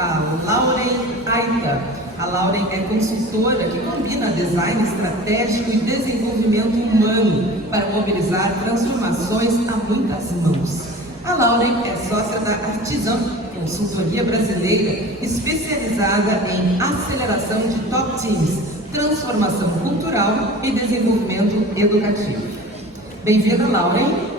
a Lauren Aita. A Lauren é consultora que combina design estratégico e desenvolvimento humano para mobilizar transformações a muitas mãos. A Lauren é sócia da Artisan, consultoria brasileira especializada em aceleração de top teams, transformação cultural e desenvolvimento educativo. Bem-vinda, Lauren.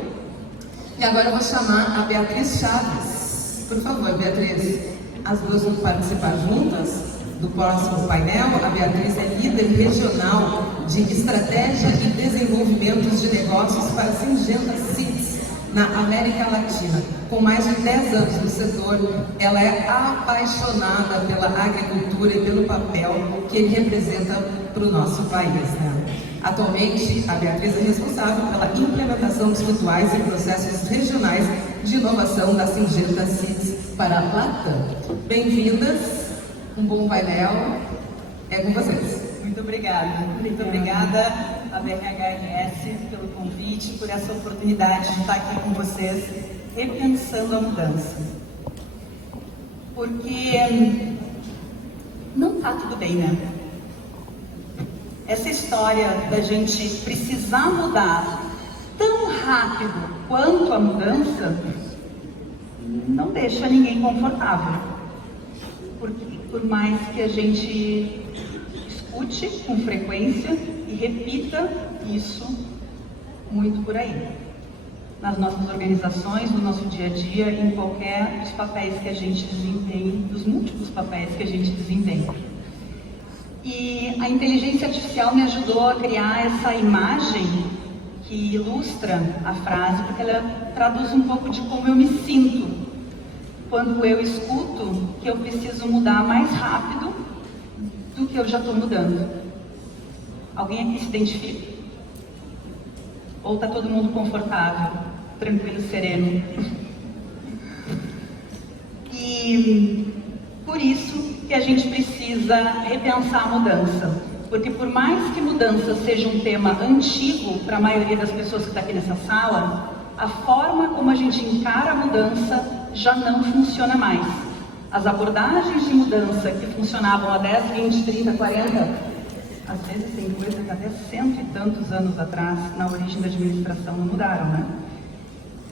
E agora eu vou chamar a Beatriz Chaves. Por favor, Beatriz, as duas vão participar juntas do próximo painel. A Beatriz é líder regional de estratégia e desenvolvimento de negócios para a Syngenta Seeds na América Latina. Com mais de 10 anos no setor, ela é apaixonada pela agricultura e pelo papel que ele representa para o nosso país, né? Atualmente, a Beatriz é responsável pela implementação dos rituais e processos regionais de inovação da Syngenta Seeds para a Latam. Bem-vindas, um bom painel, é com vocês. Muito obrigada. Muito obrigada à BRHMS pelo convite, por essa oportunidade de estar aqui com vocês, repensando a mudança. Porque não está tudo bem, né? Essa história da gente precisar mudar tão rápido quanto a mudança não deixa ninguém confortável. Porque por mais que a gente escute com frequência e repita isso muito por aí, nas nossas organizações, no nosso dia a dia, em qualquer dos papéis que a gente desempenha, dos múltiplos papéis que a gente desempenha. E a inteligência artificial me ajudou a criar essa imagem que ilustra a frase, porque ela traduz um pouco de como eu me sinto quando eu escuto que eu preciso mudar mais rápido do que eu já estou mudando. Alguém aqui se identifica? Ou está todo mundo confortável, tranquilo, sereno? E por isso que a gente precisa repensar a mudança. Porque por mais que mudança seja um tema antigo para a maioria das pessoas que está aqui nessa sala, a forma como a gente encara a mudança já não funciona mais. As abordagens de mudança que funcionavam há 10, 20, 30, 40, às vezes tem coisa que até 100 e tantos anos atrás, na origem da administração, não mudaram, né?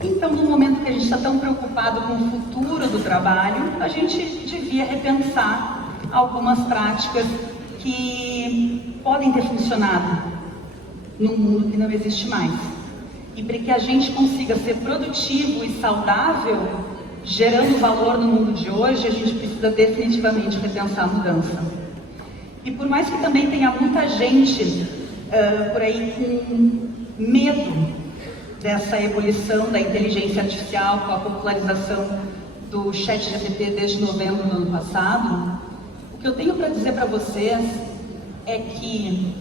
Então, no momento que a gente está tão preocupado com o futuro do trabalho, a gente devia repensar algumas práticas que podem ter funcionado num mundo que não existe mais. E para que a gente consiga ser produtivo e saudável, gerando valor no mundo de hoje, a gente precisa definitivamente repensar a mudança. E por mais que também tenha muita gente por aí com medo dessa ebulição da inteligência artificial, com a popularização do ChatGPT desde novembro do ano passado, o que eu tenho para dizer para vocês é que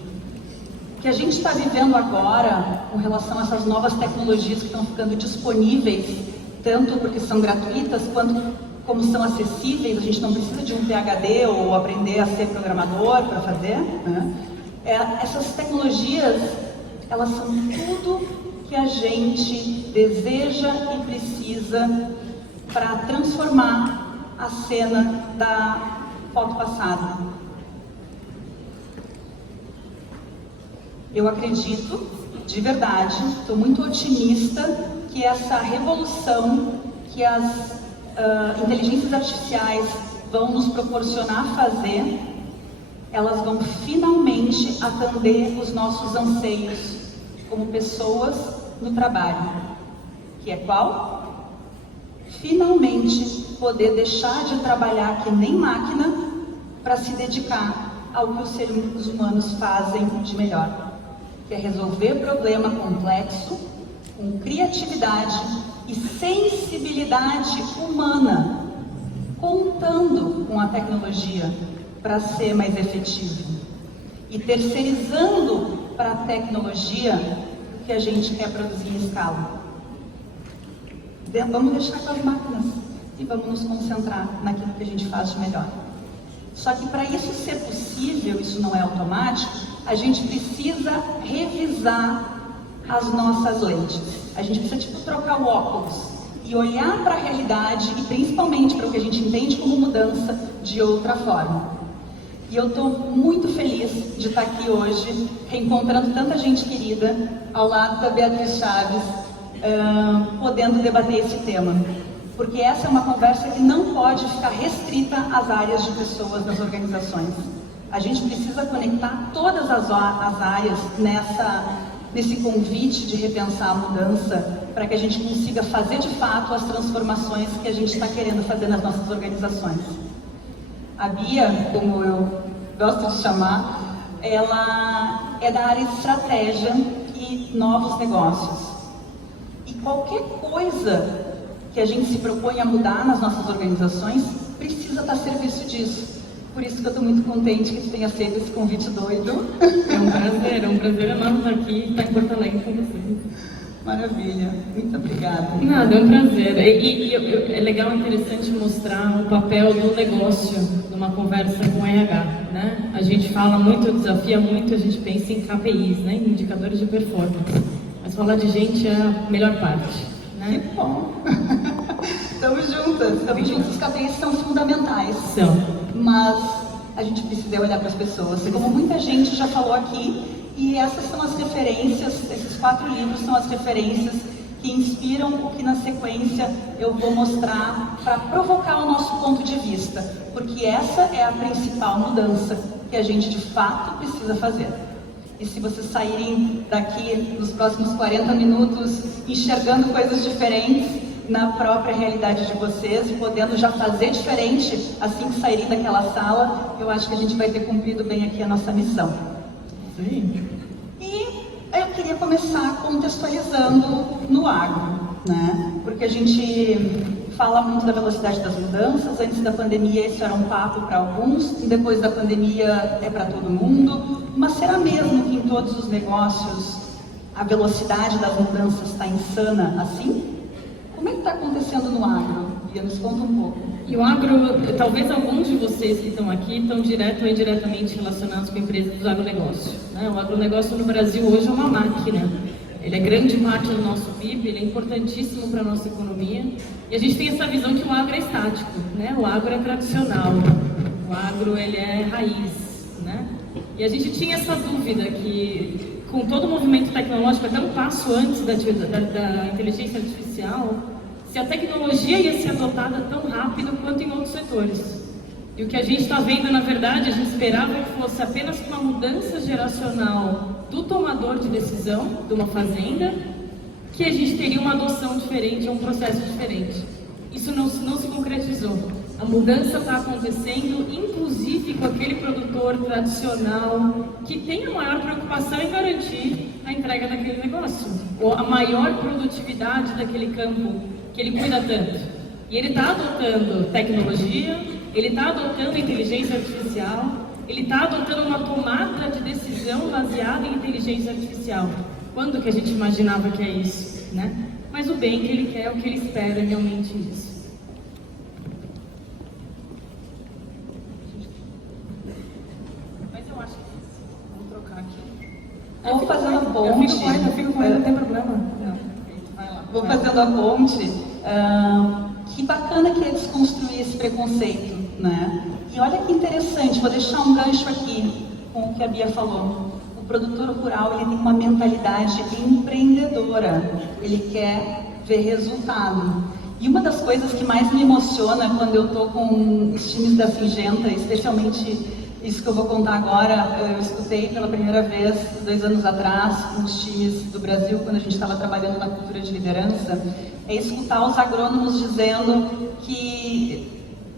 o que a gente está vivendo agora com relação a essas novas tecnologias que estão ficando disponíveis, tanto porque são gratuitas, quanto como são acessíveis, a gente não precisa de um PhD ou aprender a ser programador para fazer, né? Essas tecnologias, elas são tudo que a gente deseja e precisa para transformar a cena da foto passada. Eu acredito, de verdade, estou muito otimista que essa revolução que as inteligências artificiais vão nos proporcionar fazer, elas vão finalmente atender os nossos anseios como pessoas no trabalho, que é qual? Finalmente poder deixar de trabalhar que nem máquina para se dedicar ao que os seres humanos fazem de melhor, que é resolver problema complexo com criatividade e sensibilidade humana, contando com a tecnologia para ser mais efetivo e terceirizando para a tecnologia o que a gente quer produzir em escala. Vamos deixar com as máquinas e vamos nos concentrar naquilo que a gente faz de melhor. Só que para isso ser possível, isso não é automático, a gente precisa revisar as nossas lentes. A gente precisa, trocar o óculos e olhar para a realidade e principalmente para o que a gente entende como mudança de outra forma. E eu estou muito feliz de estar aqui hoje, reencontrando tanta gente querida ao lado da Beatriz Chaves, podendo debater esse tema. Porque essa é uma conversa que não pode ficar restrita às áreas de pessoas nas organizações. A gente precisa conectar todas as áreas nesse convite de repensar a mudança, para que a gente consiga fazer de fato as transformações que a gente está querendo fazer nas nossas organizações. A Bia, como eu gosto de chamar, ela é da área de estratégia e novos negócios. E qualquer coisa que a gente se propõe a mudar nas nossas organizações precisa estar a serviço disso. Por isso que eu estou muito contente que tu tenha aceito esse convite doido. É um prazer enorme estar aqui e estar em Porto Alegre com vocês. Maravilha, muito obrigada. Nada, é um prazer. É legal, interessante mostrar o papel do negócio numa conversa com RH, né? A gente fala muito, desafia muito, a gente pensa em KPIs, né? Em indicadores de performance. Mas falar de gente é a melhor parte, né? Que bom! Estamos juntas. Os KPIs são fundamentais. Mas a gente precisa olhar para as pessoas. Como muita gente já falou aqui, e essas são as referências, esses 4 livros são as referências que inspiram o que na sequência eu vou mostrar para provocar o nosso ponto de vista, porque essa é a principal mudança que a gente de fato precisa fazer. E se vocês saírem daqui nos próximos 40 minutos enxergando coisas diferentes na própria realidade de vocês e podendo já fazer diferente assim que saírem daquela sala, eu acho que a gente vai ter cumprido bem aqui a nossa missão. Sim. E eu queria começar contextualizando no agro, né? Porque a gente fala muito da velocidade das mudanças. Antes da pandemia isso era um papo para alguns, e depois da pandemia é para todo mundo. Mas será mesmo que em todos os negócios a velocidade das mudanças está insana assim? Como é que está acontecendo no agro? Bia, nos conta um pouco. E o agro, talvez alguns de vocês que estão aqui estão direto ou indiretamente relacionados com empresas do agronegócio, né? O agronegócio no Brasil hoje é uma máquina. Ele é grande parte do nosso PIB, ele é importantíssimo para a nossa economia. E a gente tem essa visão que o agro é estático, né? O agro é tradicional, o agro ele é raiz, né? E a gente tinha essa dúvida que, com todo o movimento tecnológico, até um passo antes da inteligência artificial, se a tecnologia ia ser adotada tão rápido quanto em outros setores. E o que a gente está vendo, na verdade, a gente esperava que fosse apenas uma mudança geracional do tomador de decisão de uma fazenda, que a gente teria uma adoção diferente, um processo diferente. Isso não se concretizou. A mudança está acontecendo, inclusive com aquele produtor tradicional que tem a maior preocupação em garantir a entrega daquele negócio, ou a maior produtividade daquele campo que ele cuida tanto. E ele está adotando tecnologia, ele está adotando inteligência artificial, ele está adotando uma tomada de decisão baseada em inteligência artificial. Quando que a gente imaginava que é isso, né? Mas o bem que ele quer, o que ele espera é realmente isso. Vou fazendo a ponte. Eu fico com ele, não tem problema. Não. Vai lá. Vou fazendo a ponte. Que bacana que é desconstruir esse preconceito, né? E olha que interessante, vou deixar um gancho aqui com o que a Bia falou. O produtor rural, ele tem uma mentalidade empreendedora. Ele quer ver resultado. E uma das coisas que mais me emociona quando eu estou com os times da Singenta, especialmente isso que eu vou contar agora, eu escutei pela primeira vez 2 anos atrás com os times do Brasil, quando a gente estava trabalhando na cultura de liderança, é escutar os agrônomos dizendo que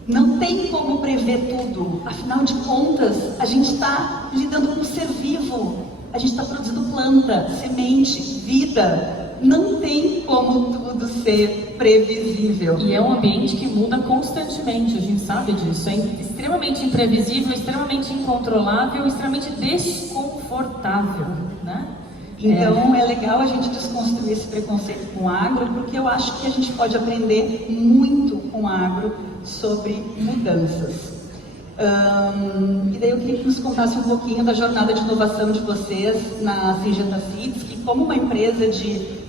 não tem como prever tudo. Afinal de contas, a gente está lidando com um ser vivo, a gente está produzindo planta, semente, vida. Não tem como tudo ser previsível. E é um ambiente que muda constantemente, a gente sabe disso. É extremamente imprevisível, extremamente incontrolável, extremamente desconfortável, né? Então é legal a gente desconstruir esse preconceito com o agro, porque eu acho que a gente pode aprender muito com o agro sobre mudanças. E daí eu queria que nos contasse um pouquinho da jornada de inovação de vocês na Singenta Seeds, que como uma empresa de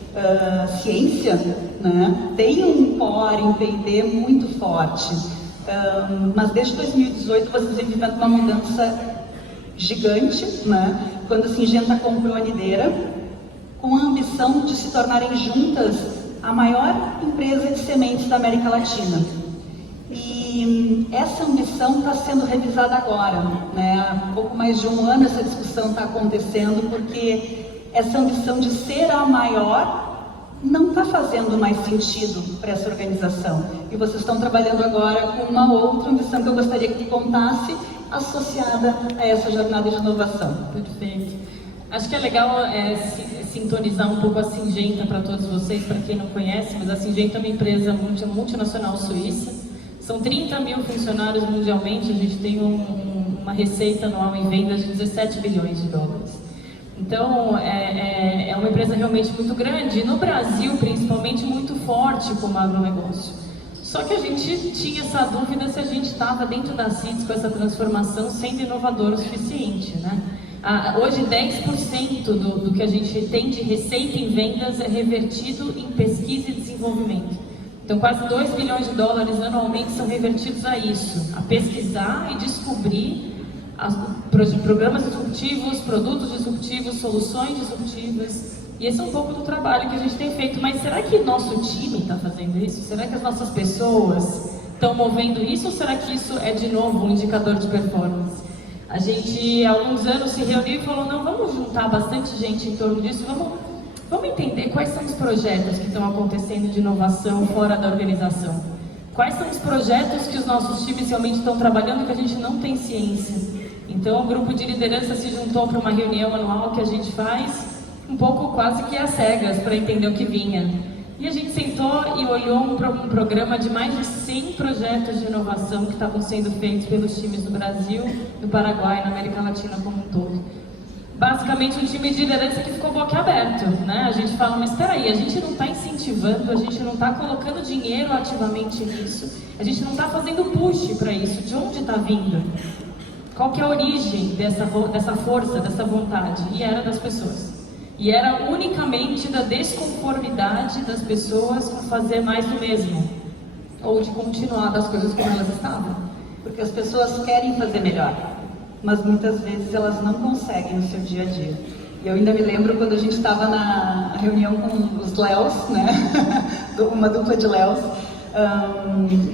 ciência, né, tem um core em P&D muito forte. Mas desde 2018 vocês vêm vivendo uma mudança gigante, né, quando a Syngenta comprou a Nideira, com a ambição de se tornarem juntas a maior empresa de sementes da América Latina. E essa ambição está sendo revisada agora, né? Há pouco mais de um ano essa discussão está acontecendo, porque essa ambição de ser a maior não está fazendo mais sentido para essa organização. E vocês estão trabalhando agora com uma outra ambição que eu gostaria que contasse, associada a essa jornada de inovação. Perfeito. Acho que é legal sintonizar um pouco a Syngenta para todos vocês, para quem não conhece, mas a Syngenta é uma empresa multinacional suíça. São 30 mil funcionários mundialmente, a gente tem uma receita anual em vendas de 17 bilhões de dólares. Então, é uma empresa realmente muito grande, e no Brasil, principalmente, muito forte como agronegócio. Só que a gente tinha essa dúvida se a gente estava dentro da CITES com essa transformação sendo inovador o suficiente, né? Hoje, 10% do que a gente tem de receita em vendas é revertido em pesquisa e desenvolvimento. Então, quase 2 bilhões de dólares anualmente são revertidos a isso, a pesquisar e descobrir programas disruptivos, produtos disruptivos, soluções disruptivas. E esse é um pouco do trabalho que a gente tem feito. Mas será que nosso time está fazendo isso? Será que as nossas pessoas estão movendo isso? Ou será que isso é, de novo, um indicador de performance? A gente, há alguns anos, se reuniu e falou, não, vamos juntar bastante gente em torno disso, vamos entender quais são os projetos que estão acontecendo de inovação fora da organização. Quais são os projetos que os nossos times realmente estão trabalhando que a gente não tem ciência. Então, o grupo de liderança se juntou para uma reunião anual que a gente faz, um pouco quase que às cegas, para entender o que vinha. E a gente sentou e olhou um programa de mais de 100 projetos de inovação que estavam sendo feitos pelos times do Brasil, do Paraguai, na América Latina como um todo. Basicamente, um time de liderança que ficou boquiaberto, né? A gente fala, mas espera aí, a gente não está incentivando, a gente não está colocando dinheiro ativamente nisso, a gente não está fazendo push para isso. De onde está vindo? Qual que é a origem dessa força, dessa vontade? E era das pessoas. E era unicamente da desconformidade das pessoas com fazer mais do mesmo, ou de continuar das coisas como elas estavam. Porque as pessoas querem fazer melhor, mas muitas vezes elas não conseguem no seu dia a dia. E eu ainda me lembro quando a gente estava na reunião com os Léos, né? Uma dupla de Léos,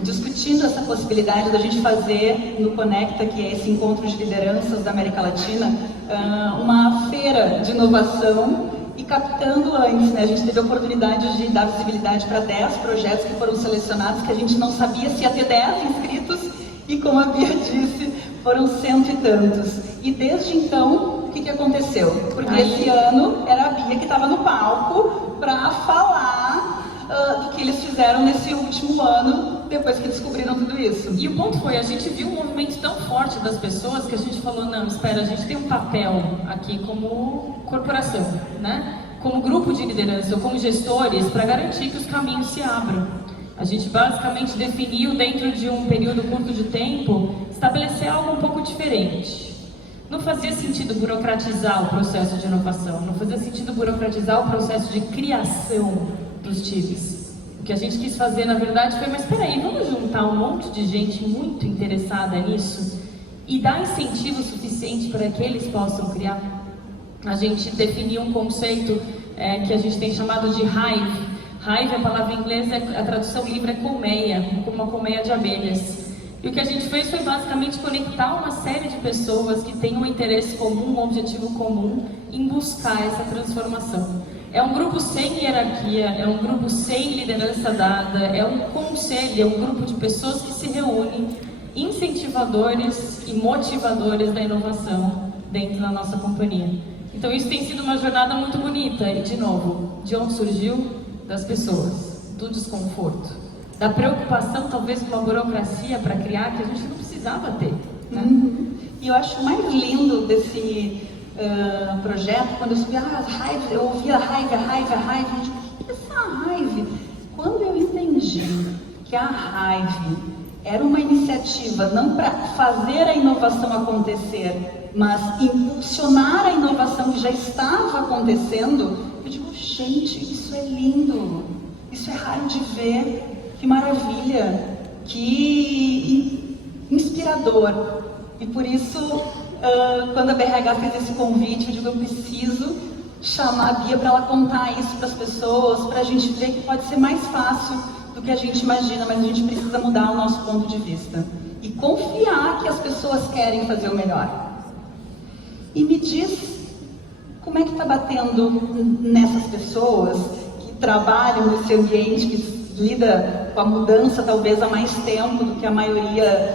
discutindo essa possibilidade da gente fazer no Conecta, que é esse encontro de lideranças da América Latina, uma feira de inovação e captando antes, né? A gente teve a oportunidade de dar visibilidade para 10 projetos que foram selecionados, que a gente não sabia se ia ter 10 inscritos, e como a Bia disse, foram 100 e tantos. E desde então, o que aconteceu? Porque esse ano era a Bia que estava no palco para falar do que eles fizeram nesse último ano, depois que descobriram tudo isso. E o ponto foi, a gente viu um movimento tão forte das pessoas que a gente falou, não, espera, a gente tem um papel aqui como corporação, né? Como grupo de liderança, ou como gestores, para garantir que os caminhos se abram. A gente basicamente definiu, dentro de um período curto de tempo, estabelecer algo um pouco diferente. Não fazia sentido burocratizar o processo de inovação, não fazia sentido burocratizar o processo de criação dos times. O que a gente quis fazer, na verdade, foi, mas espera aí, vamos juntar um monte de gente muito interessada nisso e dar incentivo suficiente para que eles possam criar. A gente definiu um conceito que a gente tem chamado de Hive. Hive, a palavra em inglês, a tradução livre é colmeia, como uma colmeia de abelhas. E o que a gente fez foi basicamente conectar uma série de pessoas que têm um interesse comum, um objetivo comum, em buscar essa transformação. É um grupo sem hierarquia, é um grupo sem liderança dada, é um conselho, é um grupo de pessoas que se reúnem, incentivadores e motivadores da inovação dentro da nossa companhia. Então isso tem sido uma jornada muito bonita e, de novo, de onde surgiu? Das pessoas, do desconforto, da preocupação talvez com a burocracia para criar que a gente não precisava ter. Né? E eu acho mais lindo desse projeto, quando eu subi eu ouvia a Hive, a gente, o que é essa Hive? Quando eu entendi que a Hive era uma iniciativa não para fazer a inovação acontecer, mas impulsionar a inovação que já estava acontecendo, eu digo, Gente, isso é lindo, isso é raro de ver, que maravilha, que inspirador. E por isso, quando a BRH fez esse convite, eu digo, eu preciso chamar a Bia para ela contar isso para as pessoas, para a gente ver que pode ser mais fácil do que a gente imagina, mas a gente precisa mudar o nosso ponto de vista e confiar que as pessoas querem fazer o melhor. E me diz, como é que está batendo nessas pessoas que trabalham nesse ambiente, que lida com a mudança talvez há mais tempo do que a maioria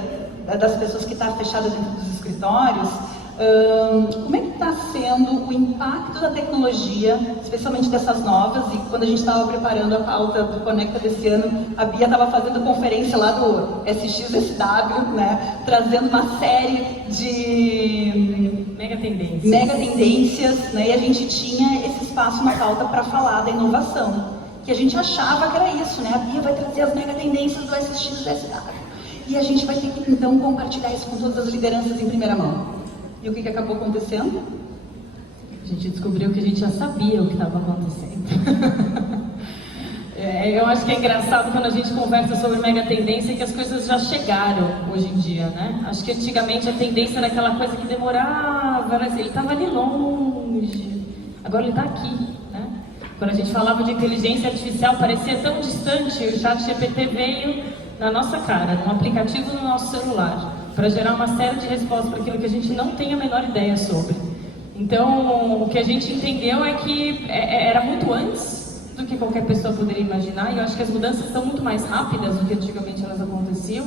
das pessoas que está fechada dentro dos escritórios? Como é que está sendo o impacto da tecnologia, especialmente dessas novas? E quando a gente estava preparando a pauta do Conecta desse ano, a Bia estava fazendo conferência lá do SXSW, né, trazendo uma série de mega tendências, né, e a gente tinha esse espaço na pauta para falar da inovação, que a gente achava que era isso, né? A Bia vai trazer as mega tendências do SXSW e a gente vai ter que então compartilhar isso com todas as lideranças em primeira mão. E o que acabou acontecendo? A gente descobriu que a gente já sabia o que estava acontecendo. Eu acho que é engraçado quando a gente conversa sobre mega tendência que as coisas já chegaram hoje em dia, né? Acho que antigamente a tendência era aquela coisa que demorava, ele estava ali longe, agora ele está aqui, né? Quando a gente falava de inteligência artificial parecia tão distante, o ChatGPT veio na nossa cara, num aplicativo no nosso celular, para gerar uma série de respostas para aquilo que a gente não tem a menor ideia sobre. Então, o que a gente entendeu é que era muito antes do que qualquer pessoa poderia imaginar, e eu acho que as mudanças estão muito mais rápidas do que antigamente elas aconteciam,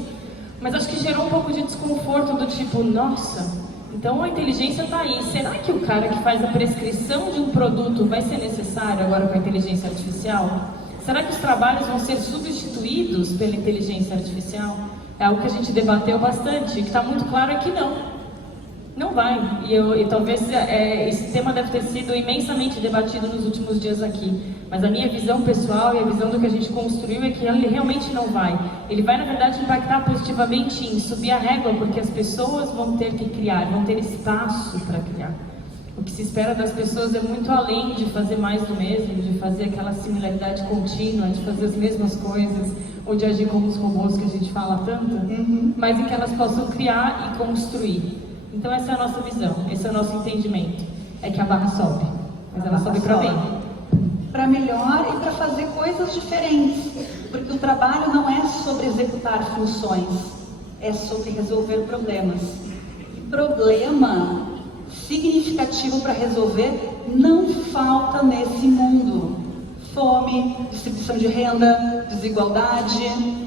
mas acho que gerou um pouco de desconforto do tipo, nossa, então a inteligência está aí, será que o cara que faz a prescrição de um produto vai ser necessário agora com a inteligência artificial? Será que os trabalhos vão ser substituídos pela inteligência artificial? É algo que a gente debateu bastante, e que está muito claro é que não vai. E talvez esse tema deve ter sido imensamente debatido nos últimos dias aqui. Mas a minha visão pessoal e a visão do que a gente construiu é que ele realmente não vai. Ele vai, na verdade, impactar positivamente em subir a régua, porque as pessoas vão ter que criar, vão ter espaço para criar. O que se espera das pessoas é muito além de fazer mais do mesmo, de fazer aquela similaridade contínua, de fazer as mesmas coisas, ou de agir como os robôs que a gente fala tanto, mas em que elas possam criar e construir. Então essa é a nossa visão, esse é o nosso entendimento, é que a barra sobe, mas ela sobe para bem. Para melhor e para fazer coisas diferentes, porque o trabalho não é sobre executar funções, é sobre resolver problemas. E problema significativo para resolver não falta nesse mundo. Fome, distribuição de renda, desigualdade,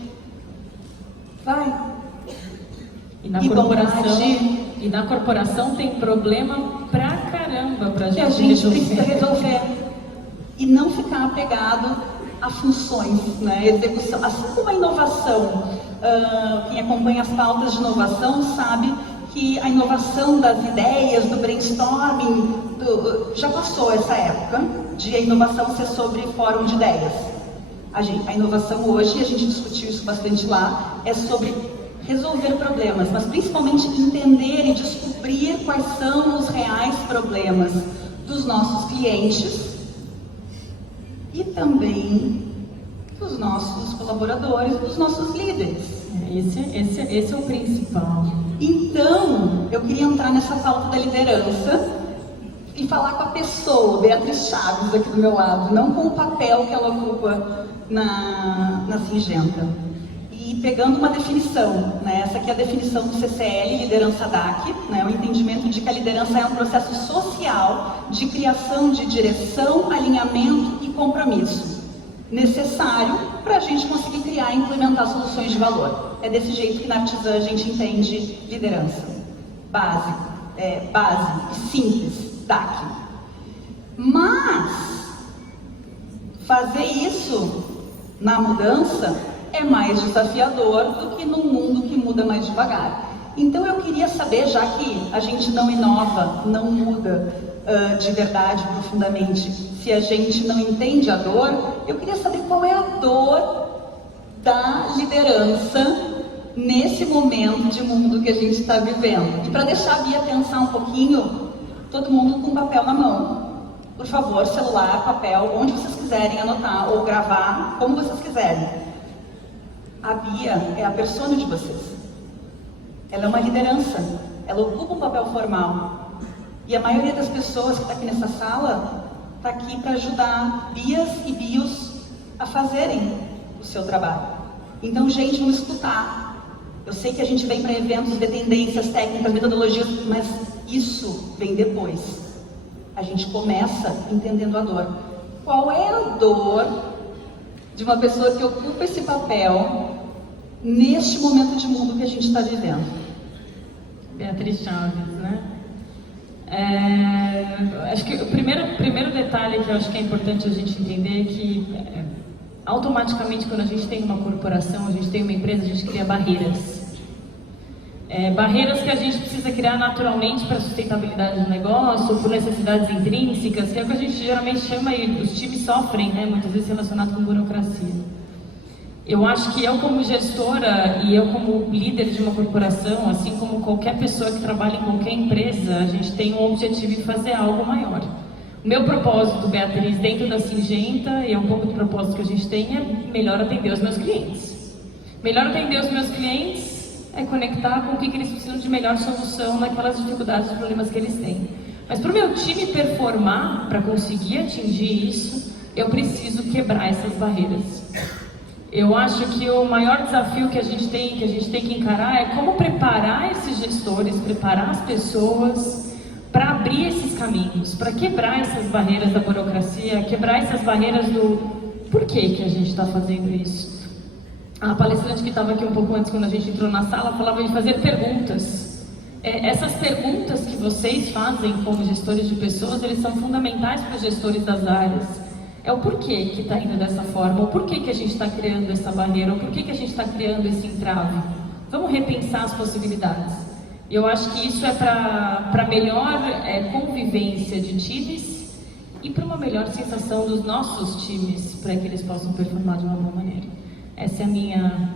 E na corporação tem problema pra caramba pra gente que a gente precisa resolver. E não ficar apegado a funções, né? Execução. Assim como a inovação, quem acompanha as pautas de inovação sabe que a inovação das ideias, do brainstorming, já passou essa época de a inovação ser sobre fórum de ideias. A inovação hoje, a gente discutiu isso bastante lá, é sobre resolver problemas, mas principalmente entender e descobrir quais são os reais problemas dos nossos clientes e também dos nossos colaboradores, dos nossos líderes. Esse é o principal. Então, eu queria entrar nessa pauta da liderança e falar com a pessoa, Beatriz Chaves, aqui do meu lado, não com o papel que ela ocupa na Singenta. E pegando uma definição, né? Essa aqui é a definição do CCL, liderança DAC, né? O entendimento de que a liderança é um processo social de criação de direção, alinhamento e compromisso, necessário para a gente conseguir criar e implementar soluções de valor. É desse jeito que na Artisan a gente entende liderança. Base e simples, DAC. Mas fazer isso na mudança é mais desafiador do que num mundo que muda mais devagar. Então eu queria saber, já que a gente não inova, não muda de verdade, profundamente, se a gente não entende a dor, eu queria saber qual é a dor da liderança nesse momento de mundo que a gente está vivendo. E para deixar a Bia pensar um pouquinho, todo mundo com papel na mão. Por favor, celular, papel, onde vocês quiserem anotar ou gravar, como vocês quiserem. A Bia é a persona de vocês. Ela é uma liderança, ela ocupa um papel formal. E a maioria das pessoas que está aqui nessa sala está aqui para ajudar Bias e Bios a fazerem o seu trabalho. Então, gente, vamos escutar. Eu sei que a gente vem para eventos, ver tendências, técnicas, metodologias, mas isso vem depois. A gente começa entendendo a dor. Qual é a dor de uma pessoa que ocupa esse papel neste momento de mundo que a gente está vivendo? Beatriz Chaves, né? Acho que o primeiro detalhe que eu acho que é importante a gente entender é que automaticamente quando a gente tem uma corporação, a gente tem uma empresa, a gente cria barreiras. Barreiras que a gente precisa criar naturalmente para a sustentabilidade do negócio, por necessidades intrínsecas, que é o que a gente geralmente chama, e os times sofrem, né, muitas vezes relacionado com burocracia. Eu acho que eu como gestora e eu como líder de uma corporação, assim como qualquer pessoa que trabalha em qualquer empresa, a gente tem um objetivo em fazer algo maior. O meu propósito, Beatriz, dentro da Syngenta, e é um pouco do propósito que a gente tem, é melhor atender os meus clientes. Melhor atender os meus clientes é conectar com o que eles precisam de melhor solução naquelas dificuldades e problemas que eles têm. Mas para o meu time performar, para conseguir atingir isso, eu preciso quebrar essas barreiras. Eu acho que o maior desafio que a gente tem que encarar é como preparar esses gestores, preparar as pessoas para abrir esses caminhos, para quebrar essas barreiras da burocracia, quebrar essas barreiras do porquê que a gente está fazendo isso. A palestrante que estava aqui um pouco antes, quando a gente entrou na sala, falava de fazer perguntas. Essas perguntas que vocês fazem como gestores de pessoas, eles são fundamentais para os gestores das áreas. É o porquê que está indo dessa forma, o porquê que a gente está criando essa barreira, o porquê que a gente está criando esse entrave. Vamos repensar as possibilidades. Eu acho que isso é para melhor convivência de times e para uma melhor sensação dos nossos times, para que eles possam performar de uma boa maneira. Essa é a minha,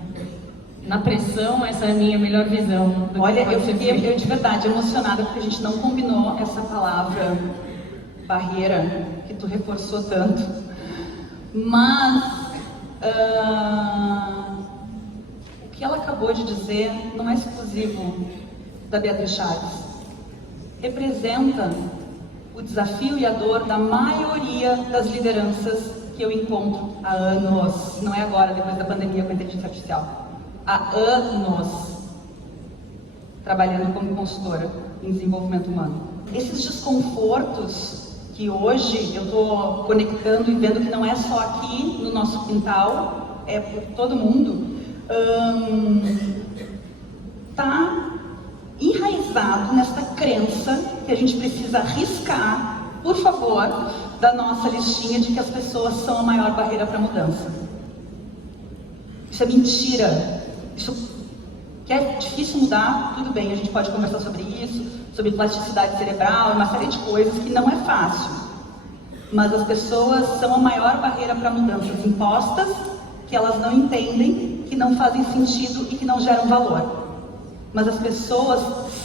na pressão, essa é a minha melhor visão. Olha, eu fiquei de verdade emocionada porque a gente não combinou essa palavra barreira que tu reforçou tanto. Mas o que ela acabou de dizer não é exclusivo da Beatriz Chaves. Representa o desafio e a dor da maioria das lideranças que eu encontro há anos, não é agora, depois da pandemia com a inteligência artificial, há anos trabalhando como consultora em desenvolvimento humano. Esses desconfortos que hoje eu estou conectando e vendo que não é só aqui no nosso quintal, é por todo mundo, está enraizado nessa crença que a gente precisa riscar, por favor, da nossa listinha de que as pessoas são a maior barreira para a mudança. Isso é mentira. Isso que é difícil mudar, tudo bem, a gente pode conversar sobre isso, sobre plasticidade cerebral, uma série de coisas que não é fácil. Mas as pessoas são a maior barreira para mudanças impostas, que elas não entendem, que não fazem sentido e que não geram valor. Mas as pessoas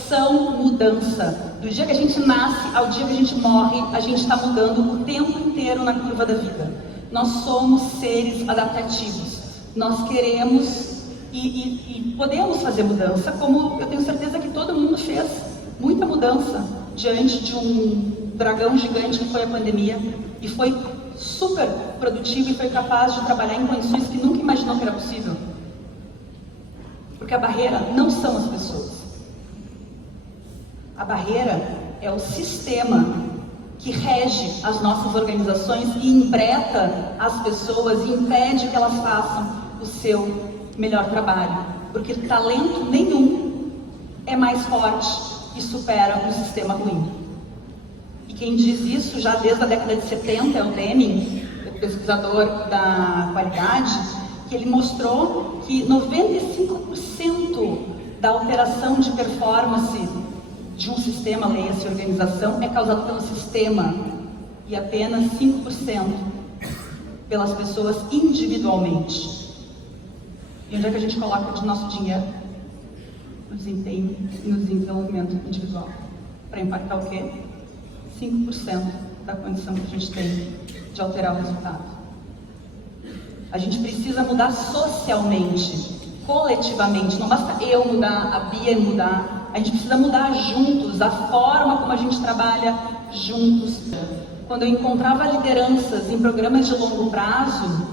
são mudança. Do dia que a gente nasce ao dia que a gente morre, a gente está mudando o tempo inteiro na curva da vida. Nós somos seres adaptativos. Nós queremos e podemos fazer mudança, como eu tenho certeza que todo mundo fez muita mudança diante de um dragão gigante que foi a pandemia e foi super produtivo e foi capaz de trabalhar em condições que nunca imaginou que era possível. Porque a barreira não são as pessoas. A barreira é o sistema que rege as nossas organizações e embreta as pessoas e impede que elas façam o seu melhor trabalho. Porque talento nenhum é mais forte e supera um sistema ruim. E quem diz isso já desde a década de 70 é o Deming, o pesquisador da qualidade, que ele mostrou que 95% da alteração de performance de um sistema, leia-se organização, é causado pelo sistema e apenas 5% pelas pessoas individualmente. E onde é que a gente coloca o nosso dinheiro? No desempenho e no desenvolvimento individual. Para impactar o quê? 5% da condição que a gente tem de alterar o resultado. A gente precisa mudar socialmente, coletivamente. Não basta eu mudar, a Bia mudar. A gente precisa mudar juntos, a forma como a gente trabalha juntos. Quando eu encontrava lideranças em programas de longo prazo,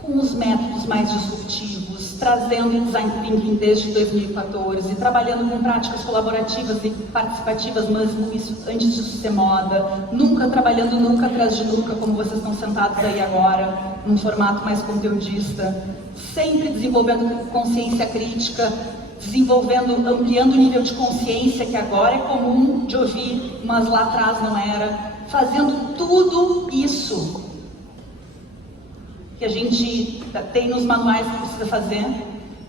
com os métodos mais disruptivos, trazendo design thinking desde 2014, trabalhando com práticas colaborativas e participativas, mas isso, antes disso ser moda, nunca trabalhando nunca atrás de nunca, como vocês estão sentados aí agora, num formato mais conteudista, sempre desenvolvendo consciência crítica, ampliando o nível de consciência que agora é comum de ouvir, mas lá atrás não era, fazendo tudo isso que a gente tem nos manuais que precisa fazer.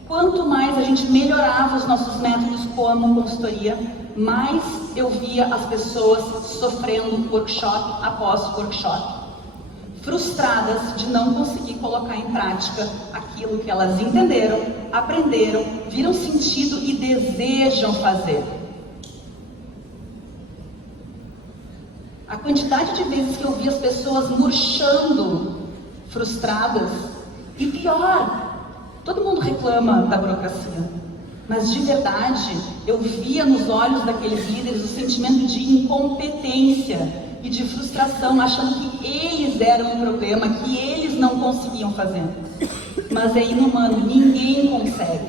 Quanto mais a gente melhorava os nossos métodos como consultoria, mais eu via as pessoas sofrendo workshop após workshop, frustradas de não conseguir colocar em prática aquilo que elas entenderam, aprenderam, viram sentido e desejam fazer. A quantidade de vezes que eu vi as pessoas murchando, frustradas, e pior, todo mundo reclama da burocracia, mas de verdade eu via nos olhos daqueles líderes o sentimento de incompetência e de frustração, achando que eles eram o problema, que eles não conseguiam fazer. Mas é inumano, ninguém consegue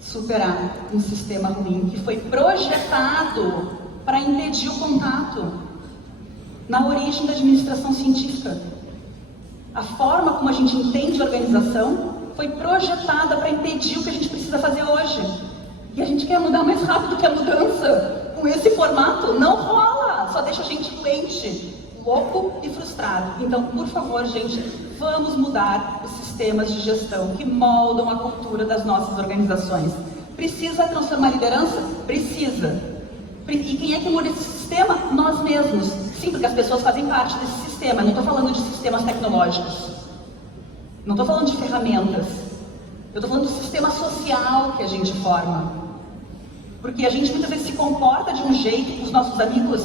superar um sistema ruim que foi projetado para impedir o contato. Na origem da administração científica, a forma como a gente entende a organização foi projetada para impedir o que a gente precisa fazer hoje. E a gente quer mudar mais rápido que a mudança. Com esse formato, não rola, só deixa a gente doente, louco e frustrado. Então, por favor, gente, vamos mudar os sistemas de gestão que moldam a cultura das nossas organizações. Precisa transformar a liderança? Precisa. E quem é que muda esse sistema? Nós mesmos. Sim, porque as pessoas fazem parte desse sistema. Não estou falando de sistemas tecnológicos. Não estou falando de ferramentas. Eu estou falando do sistema social que a gente forma. Porque a gente muitas vezes se comporta de um jeito com os nossos amigos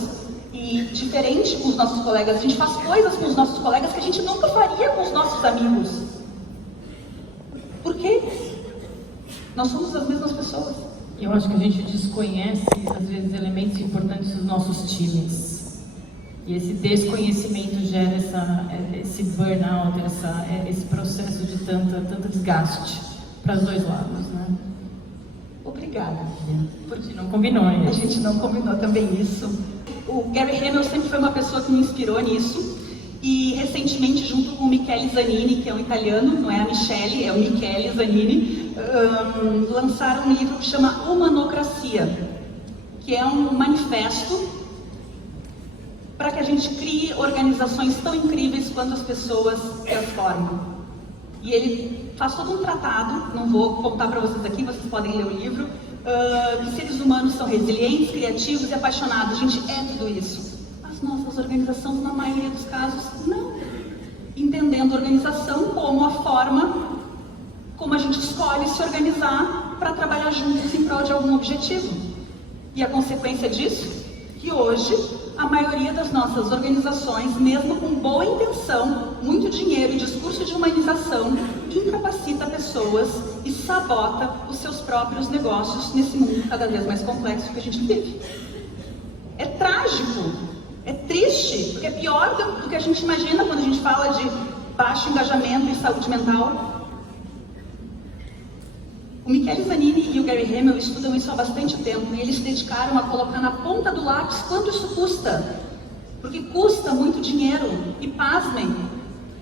e diferente com os nossos colegas. A gente faz coisas com os nossos colegas que a gente nunca faria com os nossos amigos. Por quê? Nós somos as mesmas pessoas. Eu acho que a gente desconhece, às vezes, elementos importantes dos nossos times. E esse desconhecimento gera esse burnout, esse processo de tanto desgaste para os dois lados, né? Obrigada, porque não combinou, né? A gente não combinou também isso. O Gary Hamel sempre foi uma pessoa que me inspirou nisso. E recentemente, junto com o Michele Zanini, que é um italiano, não é a Michele, é o Michele Zanini, lançaram um livro que chama Humanocracia, que é um manifesto para que a gente crie organizações tão incríveis quanto as pessoas que as formam. E ele faz todo um tratado, não vou contar para vocês aqui, vocês podem ler o livro, que seres humanos são resilientes, criativos e apaixonados. A gente é tudo isso. As nossas organizações, na maioria dos casos, não. Entendendo a organização como a forma como a gente escolhe se organizar para trabalhar juntos em prol de algum objetivo. E a consequência disso, que hoje a maioria das nossas organizações, mesmo com boa intenção, muito dinheiro e discurso de humanização, incapacita pessoas e sabota os seus próprios negócios nesse mundo cada vez mais complexo que a gente vive. É trágico, é triste, porque é pior do que a gente imagina quando a gente fala de baixo engajamento e saúde mental. O Michele Zanini e o Gary Hamel estudam isso há bastante tempo e eles se dedicaram a colocar na ponta do lápis quanto isso custa. Porque custa muito dinheiro. E pasmem,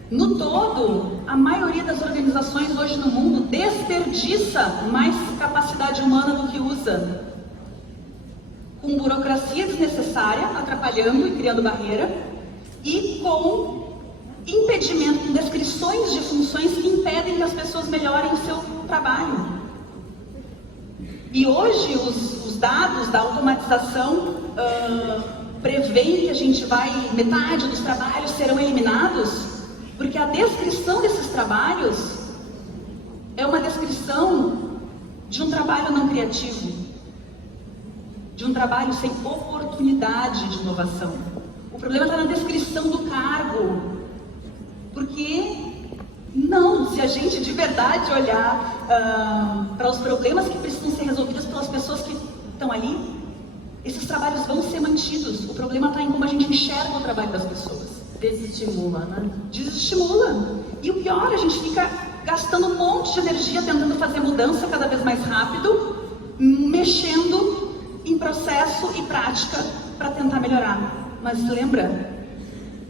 no todo, a maioria das organizações hoje no mundo desperdiça mais capacidade humana do que usa. Com burocracia desnecessária, atrapalhando e criando barreira, e com impedimento, com descrições de funções que impedem que as pessoas melhorem o seu trabalho. E hoje os dados da automatização prevêem que a gente metade dos trabalhos serão eliminados, porque a descrição desses trabalhos é uma descrição de um trabalho não criativo. de um trabalho sem oportunidade de inovação. O problema está na descrição do cargo. Porque não, se a gente de verdade olhar para os problemas que precisam ser resolvidos pelas pessoas que estão ali, esses trabalhos vão ser mantidos. O problema está em como a gente enxerga o trabalho das pessoas. Desestimula, né? Desestimula. E o pior, a gente fica gastando um monte de energia tentando fazer mudança cada vez mais rápido, mexendo em processo e prática para tentar melhorar. Mas lembra,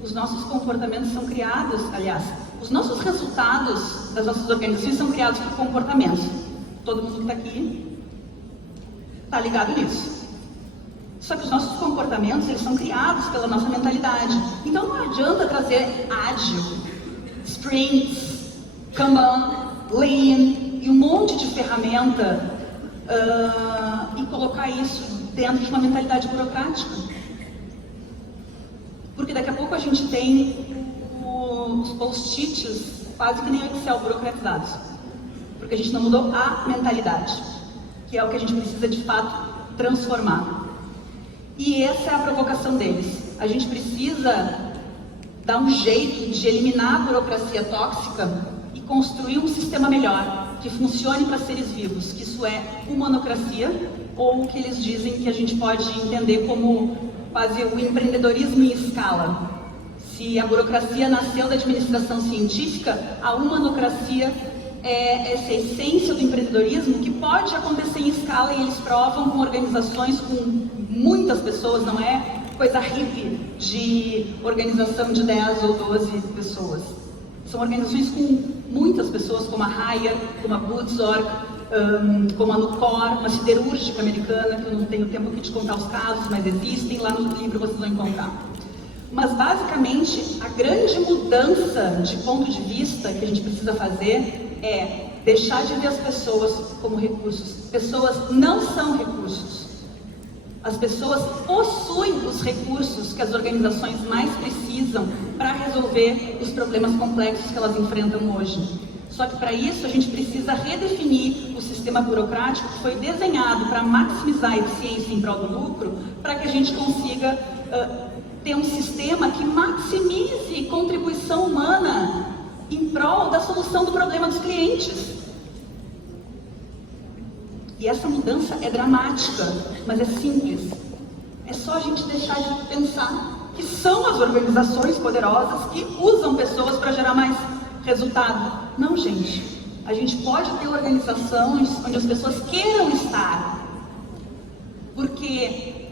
os nossos comportamentos são criados, aliás, os nossos resultados das nossas organizações são criados por comportamentos. Todo mundo que está aqui está ligado nisso. Só que os nossos comportamentos, eles são criados pela nossa mentalidade. Então não adianta trazer ágil, sprints, Kanban, Lean e um monte de ferramenta e colocar isso dentro de uma mentalidade burocrática. Porque daqui a pouco a gente tem os post-its quase que nem o Excel burocratizados. Porque a gente não mudou a mentalidade, que é o que a gente precisa de fato transformar. E essa é a provocação deles. A gente precisa dar um jeito de eliminar a burocracia tóxica e construir um sistema melhor, que funcione para seres vivos, que isso é humanocracia, ou o que eles dizem que a gente pode entender como quase o empreendedorismo em escala. Se a burocracia nasceu da administração científica, a humanocracia é essa essência do empreendedorismo que pode acontecer em escala, e eles provam com organizações com muitas pessoas, não é coisa hippie de organização de 10 ou 12 pessoas. São organizações com muitas pessoas, como a Haier, como a Butzorg, como a Nucor, uma siderúrgica americana, que eu não tenho tempo aqui de contar os casos, mas existem, lá no livro vocês vão encontrar. Mas basicamente, a grande mudança de ponto de vista que a gente precisa fazer é deixar de ver as pessoas como recursos. Pessoas não são recursos. As pessoas possuem os recursos que as organizações mais precisam para resolver os problemas complexos que elas enfrentam hoje. Só que para isso a gente precisa redefinir o sistema burocrático que foi desenhado para maximizar a eficiência em prol do lucro, para que a gente consiga ter um sistema que maximize contribuição humana em prol da solução do problema dos clientes. E essa mudança é dramática, mas é simples. É só a gente deixar de pensar que são as organizações poderosas que usam pessoas para gerar mais resultado. Não, gente. A gente pode ter organizações onde as pessoas queiram estar, porque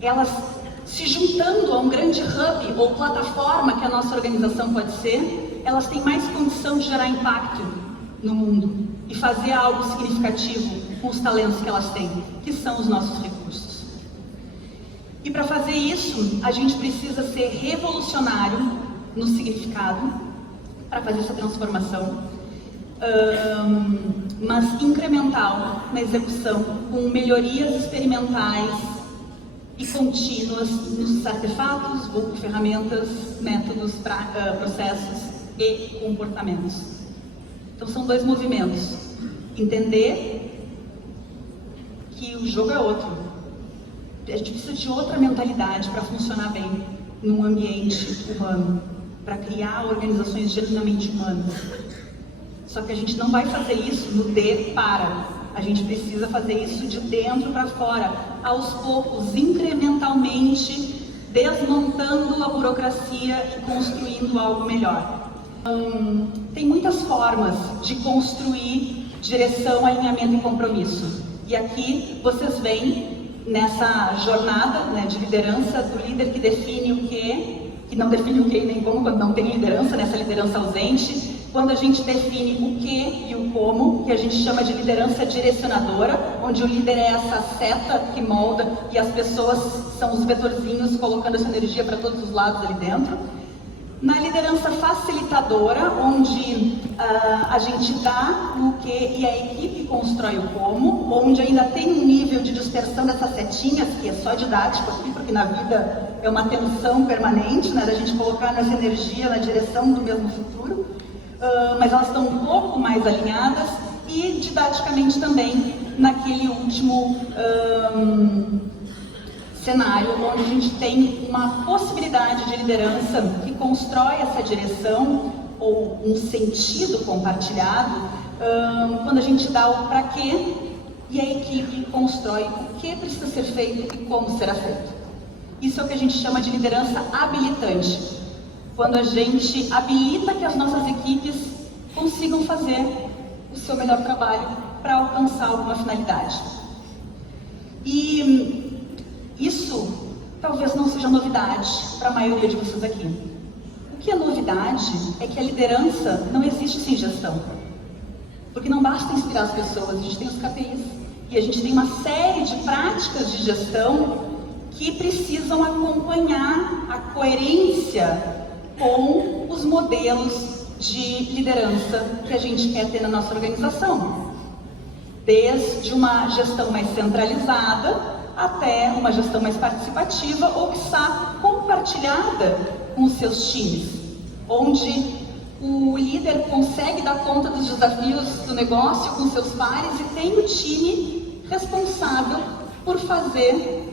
elas, se juntando a um grande hub ou plataforma que a nossa organização pode ser, elas têm mais condição de gerar impacto no mundo e fazer algo significativo com os talentos que elas têm, que são os nossos recursos. E para fazer isso, a gente precisa ser revolucionário no significado, para fazer essa transformação, mas incremental na execução, com melhorias experimentais e contínuas nos artefatos, ferramentas, métodos, processos e comportamentos. Então são dois movimentos. Entender que o jogo é outro. A gente precisa de outra mentalidade para funcionar bem num ambiente humano, para criar organizações genuinamente humanas. Só que a gente não vai fazer isso no de para. A gente precisa fazer isso de dentro para fora, aos poucos, incrementalmente, desmontando a burocracia e construindo algo melhor. Tem muitas formas de construir direção, alinhamento e compromisso. E aqui vocês veem nessa jornada, né, de liderança do líder que define o que não define o que nem como, quando não tem liderança, nessa liderança ausente. Quando a gente define o que e o como, que a gente chama de liderança direcionadora, onde o líder é essa seta que molda e as pessoas são os vetorzinhos colocando essa energia para todos os lados ali dentro. Na liderança facilitadora, onde a gente dá o que e a equipe constrói o como, onde ainda tem um nível de dispersão dessas setinhas, que é só didático aqui, porque na vida é uma tensão permanente, né, da gente colocar nessa energia na direção do mesmo futuro, mas elas estão um pouco mais alinhadas, e didaticamente também naquele último cenário onde a gente tem uma possibilidade de liderança que constrói essa direção ou um sentido compartilhado, quando a gente dá o para quê e a equipe constrói o que precisa ser feito e como será feito. Isso é o que a gente chama de liderança habilitante, quando a gente habilita que as nossas equipes consigam fazer o seu melhor trabalho para alcançar alguma finalidade. E isso talvez não seja novidade para a maioria de vocês aqui. O que é novidade é que a liderança não existe sem gestão. Porque não basta inspirar as pessoas, a gente tem os KPIs e a gente tem uma série de práticas de gestão que precisam acompanhar a coerência com os modelos de liderança que a gente quer ter na nossa organização. Desde uma gestão mais centralizada até uma gestão mais participativa ou, quiçá, compartilhada com os seus times, onde o líder consegue dar conta dos desafios do negócio com seus pares e tem o time responsável por fazer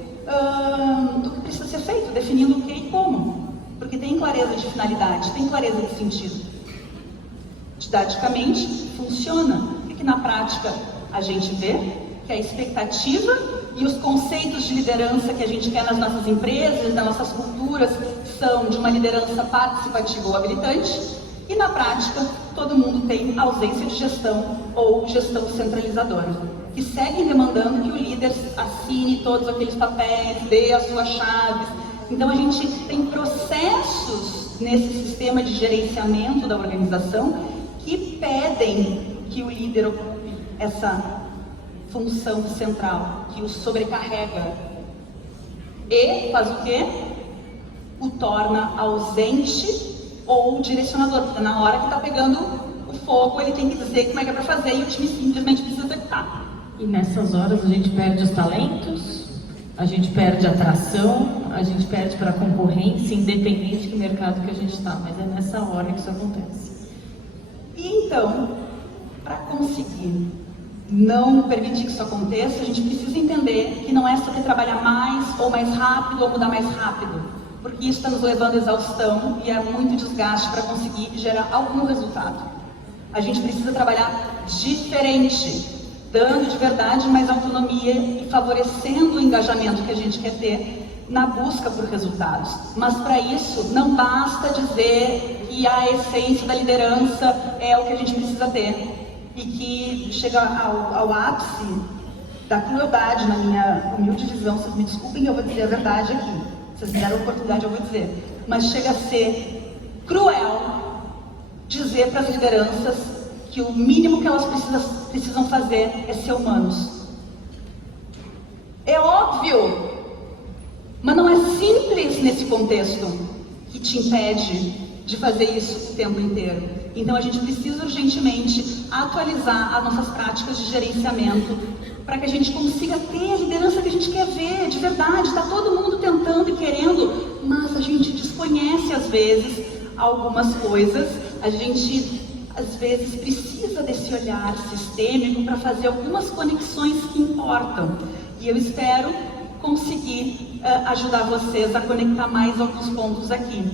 do que precisa ser feito, definindo o que e como, porque tem clareza de finalidade, tem clareza de sentido. Didaticamente, funciona, porque na prática a gente vê que a expectativa e os conceitos de liderança que a gente quer nas nossas empresas, nas nossas culturas, são de uma liderança participativa ou habilitante, e na prática todo mundo tem ausência de gestão ou gestão centralizadora, que seguem demandando que o líder assine todos aqueles papéis, dê as suas chaves. Então a gente tem processos nesse sistema de gerenciamento da organização que pedem que o líder ocupe essa função central, que o sobrecarrega e faz o quê? O torna ausente ou direcionador, porque na hora que está pegando o fogo ele tem que dizer como é que é para fazer e o time simplesmente precisa executar. E nessas horas a gente perde os talentos, a gente perde a atração, a gente perde para a concorrência, independente do mercado que a gente está, mas é nessa hora que isso acontece. E então, para conseguir não permitir que isso aconteça, a gente precisa entender que não é sobre trabalhar mais ou mais rápido ou mudar mais rápido, porque isso está nos levando à exaustão e a muito desgaste para conseguir gerar algum resultado. A gente precisa trabalhar diferente, dando de verdade mais autonomia e favorecendo o engajamento que a gente quer ter na busca por resultados. Mas para isso não basta dizer que a essência da liderança é o que a gente precisa ter e que chega ao ápice da crueldade, na minha humilde visão. Vocês me desculpem, eu vou dizer a verdade aqui. Vocês me deram a oportunidade, eu vou dizer. Mas chega a ser cruel dizer para as lideranças que o mínimo que elas precisam fazer é ser humanos. É óbvio, mas não é simples nesse contexto que te impede de fazer isso o tempo inteiro. Então a gente precisa urgentemente atualizar as nossas práticas de gerenciamento para que a gente consiga ter a liderança que a gente quer ver, de verdade. Está todo mundo tentando e querendo, mas a gente desconhece às vezes algumas coisas, a gente às vezes precisa desse olhar sistêmico para fazer algumas conexões que importam. E eu espero conseguir ajudar vocês a conectar mais alguns pontos aqui,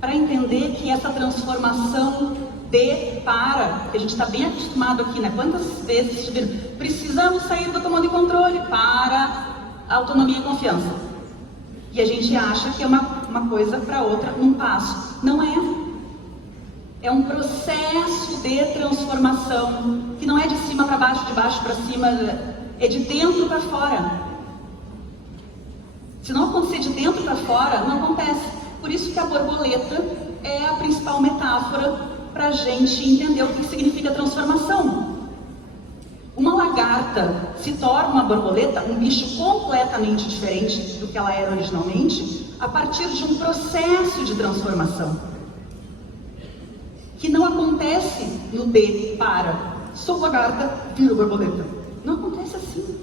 para entender que essa transformação que a gente está bem acostumado aqui, né? Quantas vezes precisamos sair do comando e controle para autonomia e confiança. E a gente acha que é uma coisa para outra, um passo. Não é. É um processo de transformação que não é de cima para baixo, de baixo para cima, é de dentro para fora. Se não acontecer de dentro para fora, não acontece. Por isso que a borboleta é a principal metáfora para a gente entender o que significa transformação. Uma lagarta se torna uma borboleta, um bicho completamente diferente do que ela era originalmente, a partir de um processo de transformação, que não acontece no de para, sou lagarta, viro borboleta. Não acontece assim.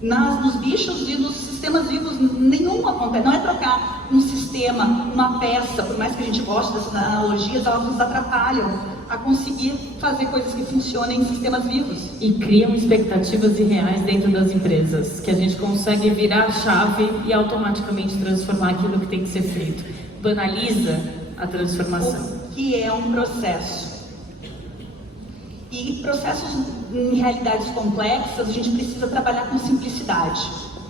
Nos bichos e nos sistemas vivos nenhum acontece. Não é trocar um sistema, uma peça, por mais que a gente goste dessas analogias, elas nos atrapalham. a conseguir fazer coisas que funcionem em sistemas vivos. E criam expectativas irreais dentro das empresas, que a gente consegue virar a chave e automaticamente transformar aquilo que tem que ser feito. Banaliza a transformação. O que é um processo. E processos em realidades complexas, a gente precisa trabalhar com simplicidade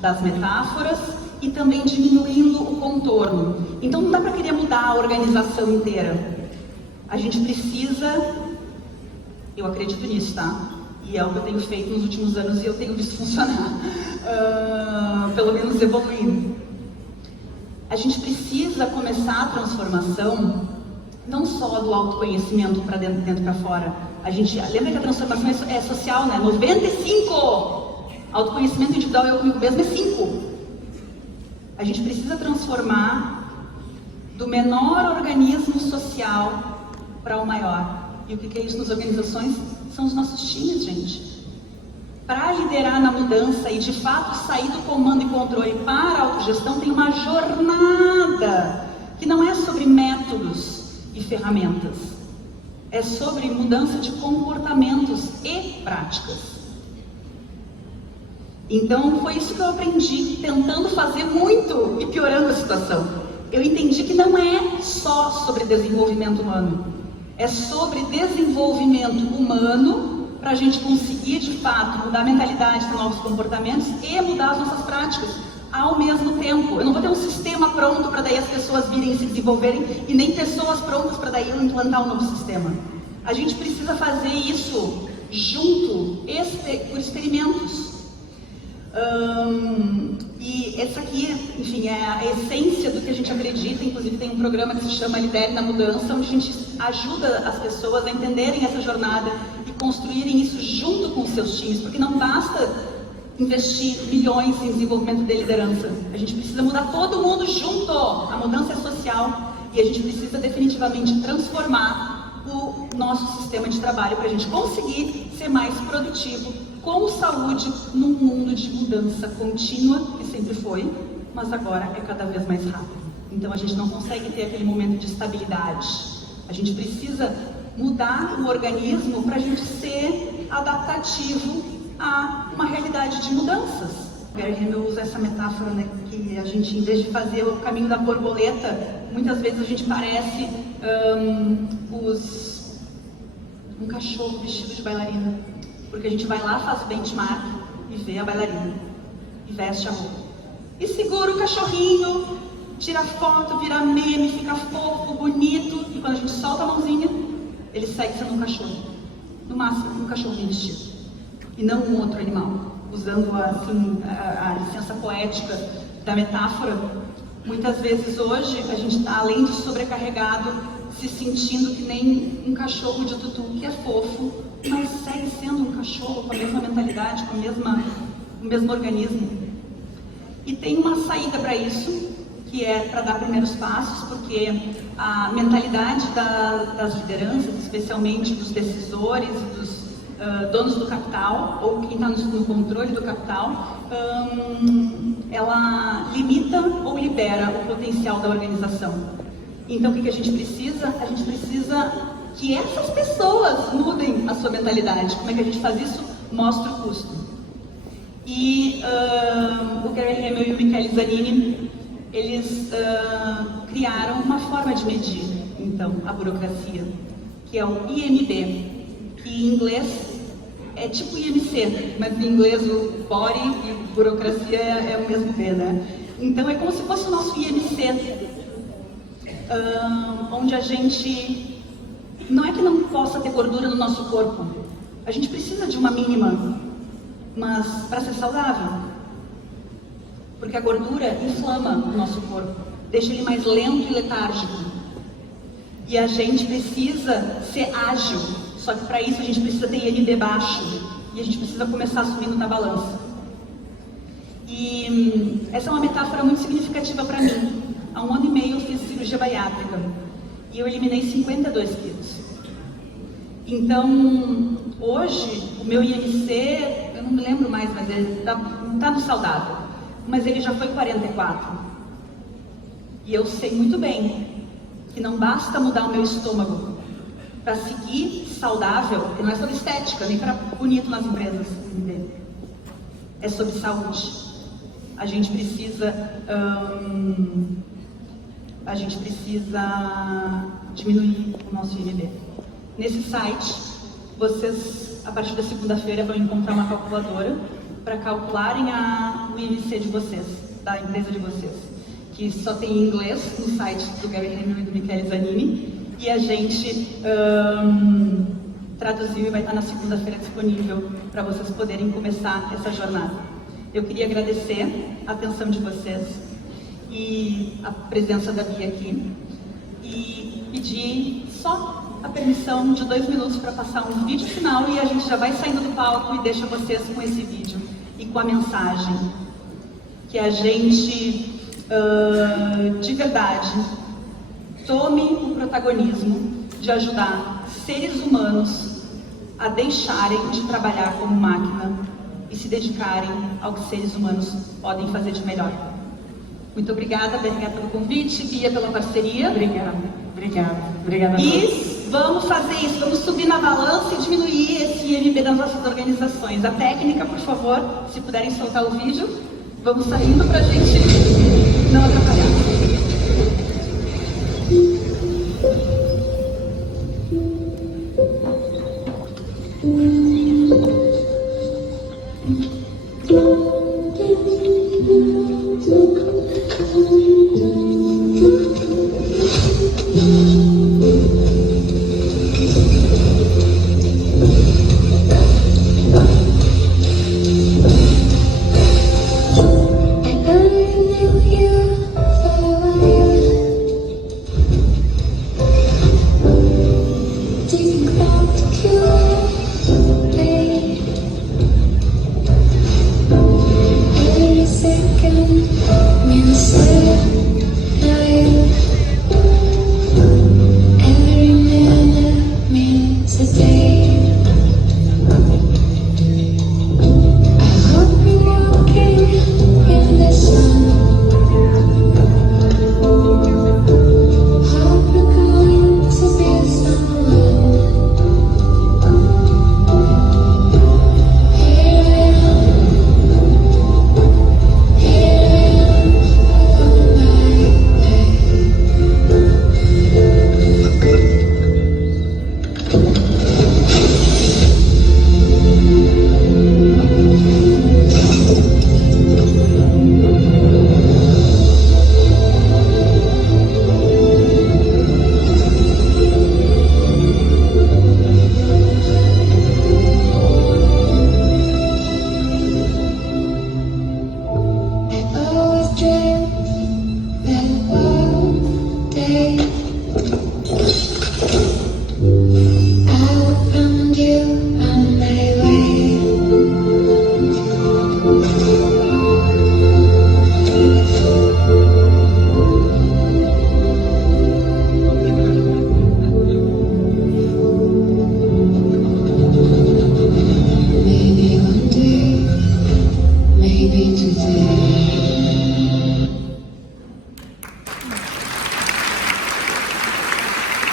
das metáforas e também diminuindo o contorno. Então não dá para querer mudar a organização inteira. A gente precisa, eu acredito nisso, tá? E é o que eu tenho feito nos últimos anos e eu tenho visto funcionar, pelo menos evoluindo. A gente precisa começar a transformação não só do autoconhecimento para dentro para fora. A gente lembra que a transformação é social, né? 95! Autoconhecimento individual eu comigo mesmo é 5. A gente precisa transformar do menor organismo social para o maior. E o que é isso nas organizações? São os nossos times, gente. Para liderar na mudança e de fato sair do comando e controle para a autogestão, tem uma jornada que não é sobre métodos e ferramentas. É sobre mudança de comportamentos e práticas. Então foi isso que eu aprendi, tentando fazer muito e piorando a situação. Eu entendi que não é só sobre desenvolvimento humano. É sobre desenvolvimento humano para a gente conseguir, de fato, mudar a mentalidade, ter novos comportamentos e mudar as nossas práticas ao mesmo tempo. Eu não vou ter um sistema pronto para daí as pessoas virem e se desenvolverem e nem pessoas prontas para daí eu implantar um novo sistema. A gente precisa fazer isso junto, por experimentos. E essa aqui, enfim, é a essência do que a gente acredita. Inclusive tem um programa que se chama Lidere na Mudança, onde a gente ajuda as pessoas a entenderem essa jornada e construírem isso junto com os seus times, porque não basta investir milhões em desenvolvimento de liderança. A gente precisa mudar todo mundo junto. A mudança é social e a gente precisa definitivamente transformar o nosso sistema de trabalho para a gente conseguir ser mais produtivo, com saúde, num mundo de mudança contínua, que sempre foi, mas agora é cada vez mais rápido. Então a gente não consegue ter aquele momento de estabilidade. A gente precisa mudar o organismo para a gente ser adaptativo a uma realidade de mudanças. Gary Hamel usa essa metáfora, né, que a gente, em vez de fazer o caminho da borboleta, muitas vezes a gente parece um cachorro vestido de bailarina. Porque a gente vai lá, faz o benchmark e vê a bailarina, e veste a roupa. E segura o cachorrinho, tira foto, vira meme, fica fofo, bonito, e quando a gente solta a mãozinha, ele segue sendo um cachorro. No máximo, um cachorro bem vestido. E não um outro animal. Usando assim, a licença poética da metáfora, muitas vezes hoje a gente está, além de sobrecarregado, se sentindo que nem um cachorro de tutu, que é fofo, mas segue sendo um cachorro com a mesma mentalidade, com o mesmo organismo. E tem uma saída para isso, que é para dar primeiros passos, porque a mentalidade das lideranças, especialmente dos decisores e dos donos do capital, ou quem está no controle do capital, ela limita ou libera o potencial da organização. Então o que a gente precisa? A gente precisa que essas pessoas mudem a sua mentalidade. Como é que a gente faz isso? Mostra o custo. E o Gary Hamel e o Michele Zanini, eles criaram uma forma de medir, então, a burocracia, que é o IMB, que em inglês é tipo IMC, mas em inglês o body e burocracia é o mesmo B, né? Então é como se fosse o nosso IMC, onde a gente não é que não possa ter gordura no nosso corpo, a gente precisa de uma mínima, mas para ser saudável, porque a gordura inflama o nosso corpo, deixa ele mais lento e letárgico, e a gente precisa ser ágil, só que para isso a gente precisa ter IMB baixo, e a gente precisa começar subindo na balança. E essa é uma metáfora muito significativa para mim. Há 1 ano e meio eu fiz cirurgia bariátrica e eu eliminei 52 quilos. Então, hoje, o meu IMC, eu não me lembro mais, mas ele tá no saudável, mas ele já foi 44. E eu sei muito bem que não basta mudar o meu estômago, para seguir saudável, porque não é sobre estética, nem para bonito nas empresas, é sobre saúde. A gente precisa diminuir o nosso IMB. Nesse site, vocês, a partir da segunda-feira, vão encontrar uma calculadora para calcularem o IMC de vocês, da empresa de vocês, que só tem em inglês no site do Gary Hamel e do Michele Zanini, e a gente traduziu e vai estar na segunda-feira disponível para vocês poderem começar essa jornada. Eu queria agradecer a atenção de vocês e a presença da Bia aqui, e pedir só a permissão de 2 minutos para passar um vídeo final, e a gente já vai saindo do palco e deixa vocês com esse vídeo e com a mensagem que a gente, de verdade, tome o protagonismo de ajudar seres humanos a deixarem de trabalhar como máquina e se dedicarem ao que seres humanos podem fazer de melhor. Muito obrigada, Berga, pelo convite, Bia, pela parceria. Obrigada. E vamos fazer isso, vamos subir na balança e diminuir esse IMB das nossas organizações. A técnica, por favor, se puderem soltar o vídeo, vamos saindo para a gente não atrapalhar.